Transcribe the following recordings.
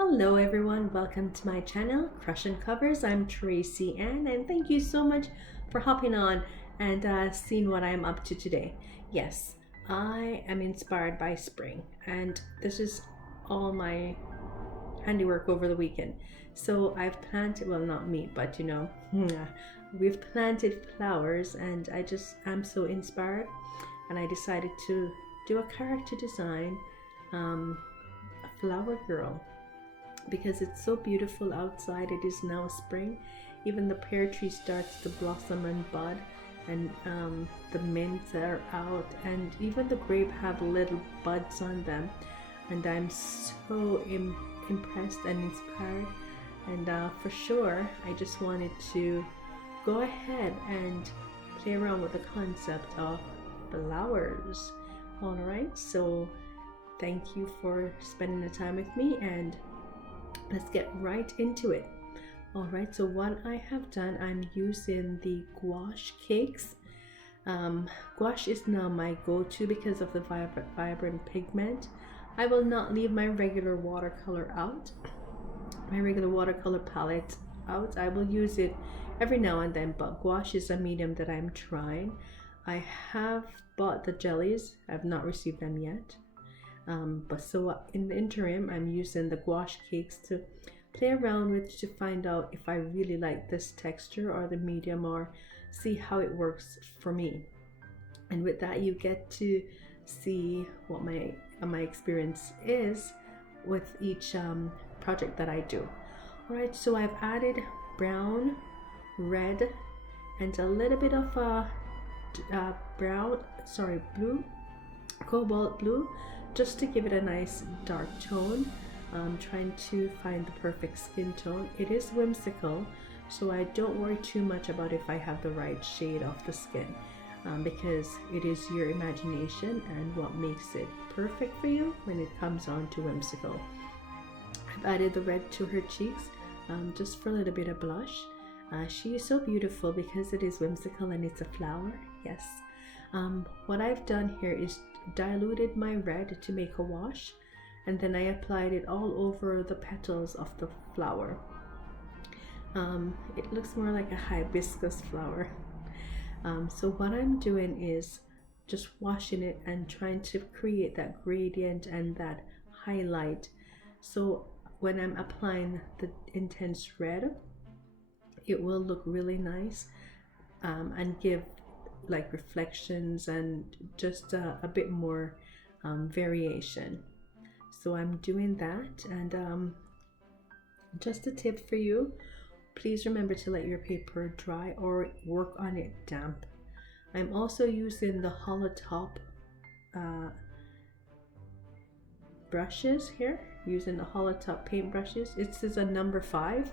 Hello everyone, welcome to my channel, CrushonCovers. I'm Tracy Ann, and thank you so much for hopping on and seeing what I'm up to today. Yes, I am inspired by spring, and this is all my handiwork over the weekend. So I've planted, well, not me, but we've planted flowers, and I'm so inspired, and I decided to do a character design, a flower girl, because it's so beautiful outside. It is now spring. Even the pear tree starts to blossom and bud, and the mints are out, and even the grape have little buds on them, and I'm so impressed and inspired. And for sure, I just wanted to go ahead and play around with the concept of flowers. All right, so thank you for spending the time with me, and let's get right into it. All right, so what I have done, I'm using the gouache cakes. Gouache is now my go-to because of the vibrant pigment. I will not leave my regular watercolor out, my regular watercolor palette out. I will use it every now and then, but gouache is a medium that I'm trying. I have bought the jellies. I've not received them yet. But so in the interim, I'm using the gouache cakes to play around with, to find out if I really like this texture or the medium, or see how it works for me. And with that, you get to see what my experience is with each project that I do. All right, so I've added brown, red, and a little bit of blue, cobalt blue, just to give it a nice dark tone. I'm trying to find the perfect skin tone. It is whimsical, so I don't worry too much about if I have the right shade of the skin, because it is your imagination and what makes it perfect for you when it comes on to whimsical. I've added the red to her cheeks, just for a little bit of blush. She is so beautiful because it is whimsical and it's a flower. Yes. What I've done here is diluted my red to make a wash, and then I applied it all over the petals of the flower. It looks more like a hibiscus flower. So what I'm doing is just washing it and trying to create that gradient and that highlight. So when I'm applying the intense red, it will look really nice, and give like reflections and just a bit more variation. So I'm doing that, and just a tip for you, please remember to let your paper dry or work on it damp. I'm also using the Holatop brushes here, using the Holatop paint brushes. It is a number 5,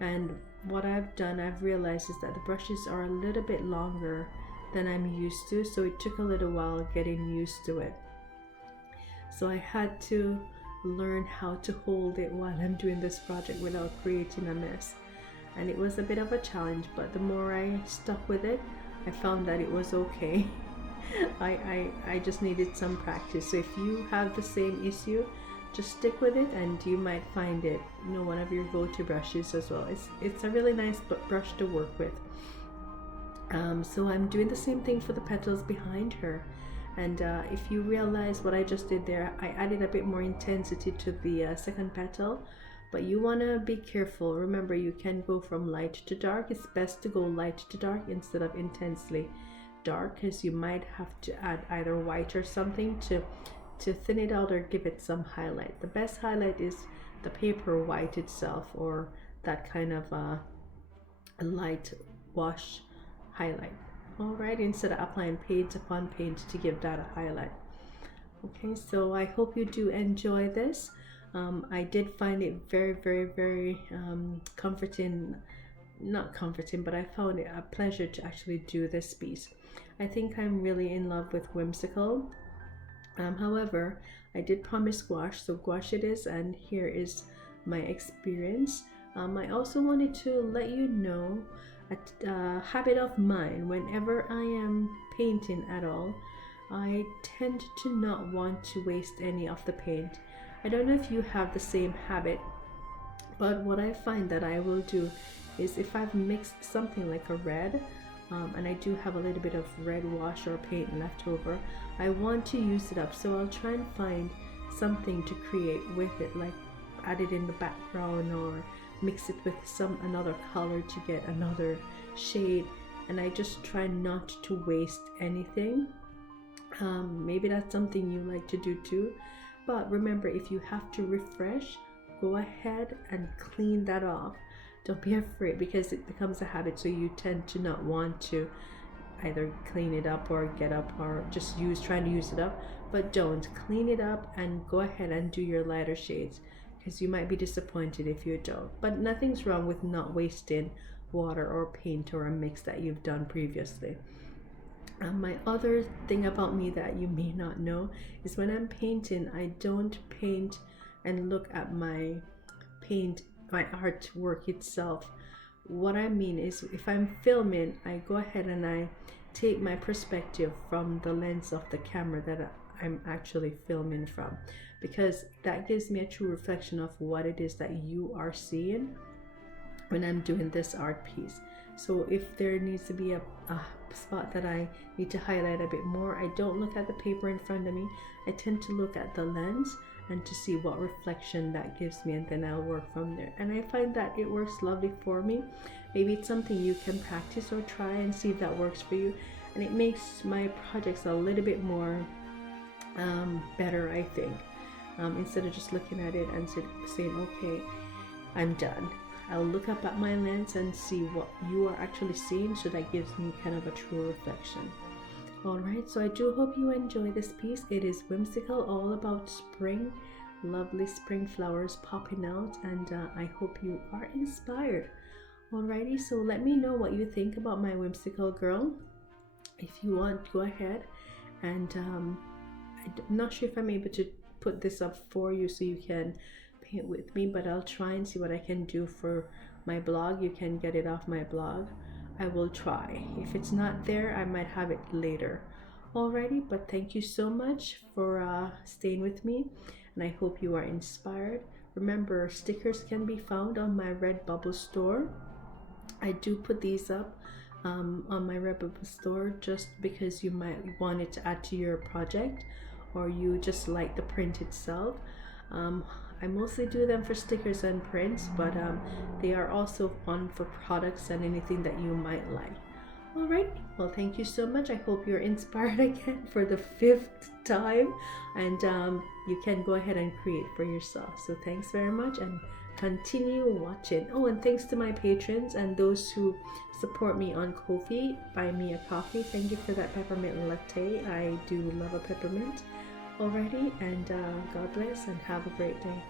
and what I've done, I've realized, is that the brushes are a little bit longer than I'm used to, so it took a little while getting used to it. So I had to learn how to hold it while I'm doing this project without creating a mess, and it was a bit of a challenge, but the more I stuck with it, I found that it was okay. I just needed some practice. So if you have the same issue, just stick with it, and you might find it, one of your go-to brushes as well. It's a really nice brush to work with. So I'm doing the same thing for the petals behind her, and if you realize what I just did there, I added a bit more intensity to the second petal, but you want to be careful. Remember, you can go from light to dark. It's best to go light to dark instead of intensely dark, because you might have to add either white or something to thin it out or give it some highlight. The best highlight is the paper white itself, or that kind of a light wash highlight. All right, instead of applying paint upon paint to give that a highlight. Okay, so I hope you do enjoy this. I did find it very, very, very comforting. Not comforting, but I found it a pleasure to actually do this piece. I think I'm really in love with whimsical. However, I did promise gouache, so gouache it is, and here is my experience. I also wanted to let you know a habit of mine. Whenever I am painting at all, I tend to not want to waste any of the paint. I don't know if you have the same habit, But what I find that I will do is if I've mixed something like a red, and I do have a little bit of red wash or paint left over, I want to use it up. So I'll try and find something to create with it, like add it in the background or mix it with another color to get another shade. And I just try not to waste anything. Maybe that's something you like to do too. But remember, if you have to refresh, go ahead and clean that off. Don't be afraid, because it becomes a habit, so you tend to not want to either clean it up or get up or just trying to use it up. But don't, clean it up and go ahead and do your lighter shades, because you might be disappointed if you don't. But nothing's wrong with not wasting water or paint or a mix that you've done previously. My other thing about me that you may not know is when I'm painting, I don't paint and look at my artwork itself. What I mean is, if I'm filming, I go ahead and I take my perspective from the lens of the camera that I'm actually filming from, because that gives me a true reflection of what it is that you are seeing when I'm doing this art piece. So if there needs to be a spot that I need to highlight a bit more, I don't look at the paper in front of me. I tend to look at the lens and to see what reflection that gives me, and then I'll work from there. And I find that it works lovely for me. Maybe it's something you can practice or try and see if that works for you, and it makes my projects a little bit more better, I think, instead of just looking at it and saying, okay, I'm done. I'll look up at my lens and see what you are actually seeing, so that gives me kind of a true reflection. Alright, so I do hope you enjoy this piece. It is whimsical, all about spring, lovely spring flowers popping out, and I hope you are inspired. Alrighty, so let me know what you think about my whimsical girl. If you want, go ahead, and I'm not sure if I'm able to put this up for you so you can paint with me, but I'll try and see what I can do for my blog. You can get it off my blog. I will try. If it's not there, I might have it later. Alrighty, but thank you so much for staying with me, and I hope you are inspired. Remember, stickers can be found on my Redbubble store. I do put these up on my Redbubble store just because you might want it to add to your project, or you just like the print itself. I mostly do them for stickers and prints, but they are also fun for products and anything that you might like. Alright, well, thank you so much. I hope you're inspired again for the 5th time, and you can go ahead and create for yourself. So thanks very much, and continue watching. Oh, and thanks to my patrons and those who support me on Ko-fi, buy me a coffee. Thank you for that peppermint latte. I do love a peppermint. Alrighty, and God bless and have a great day.